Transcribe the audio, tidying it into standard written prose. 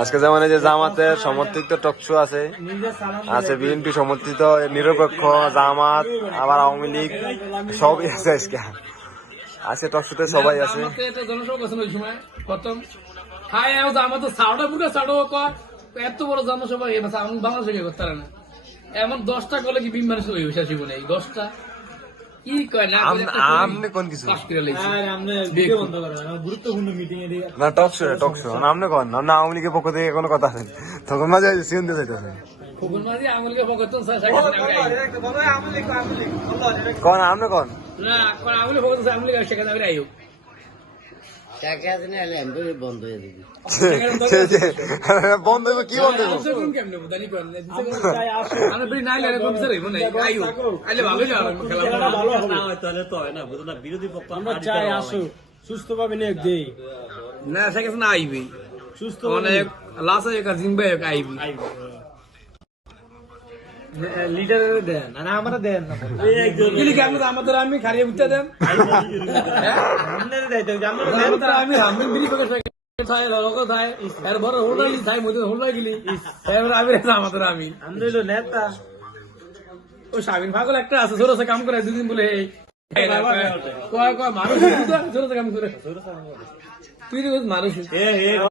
আজকে যেমন এই যে জামাতের সমর্থিত টকশো আছে, আছে বিএনপি সমর্থিত নিরপেক্ষ জামাত, আবার আওয়ামী লীগ সবই আছে আজকে। আজকে টকশোতে সবাই আছে। এত বড় জনসভা বাংলাদেশে করতে পারে না, এমন 10টা করলে কি বিমান জীবনে 10টা কি কয় না আমনে কোন কিছু গুরুত্বপূর্ণ মিটিং এ না টকশো টকশো আমনে কোন না আওয়ামী লীগের পক্ষ থেকে কোনো কথা আছে তখন মাঝে সিন দিয়ে যাইতেছে খবর মাঝে আমলকে পকেট কোন আমনে কোন না কোন আমলে পকেট আমলে সেখানে আমি আইও বন্ধ হয়ে যাবে। বন্ধ হইব কি বন্ধ হইব কেমনে বুদানি করেন আমি বলি নাই লাগে কোন বিচার হইব না আইও আইলে ভালোই হবে খেলা ভালো হবে না হয় তাহলে তো হয় না, বুঝো না, বিরোধী পক্ষ আমরা চাই আসুক সুস্থভাবে নিয়ে দেই না সেখানে না আইবি সুস্থ অনেক লাসা এক জিম্বে এক আইবি লিডার দেন না আমরা দেন না গিলি কেমন আমাদের আমি খারিয়ে বুঝতে দেন আমাদের দায়িত্ব আমাদের আমি রামদিন বিলি পকেট থাই লোক থাই এর বড় হোলাই থাই মধ্যে হোলাই গিলি এবার আমি আমাদের আমি আমরা হলো নেতা ও শাবিন পাগল একটা আছে জোরে কাম করে দুদিন বলে কয় কয় মানুষ জোরে কাম করে তুই তো মানুষ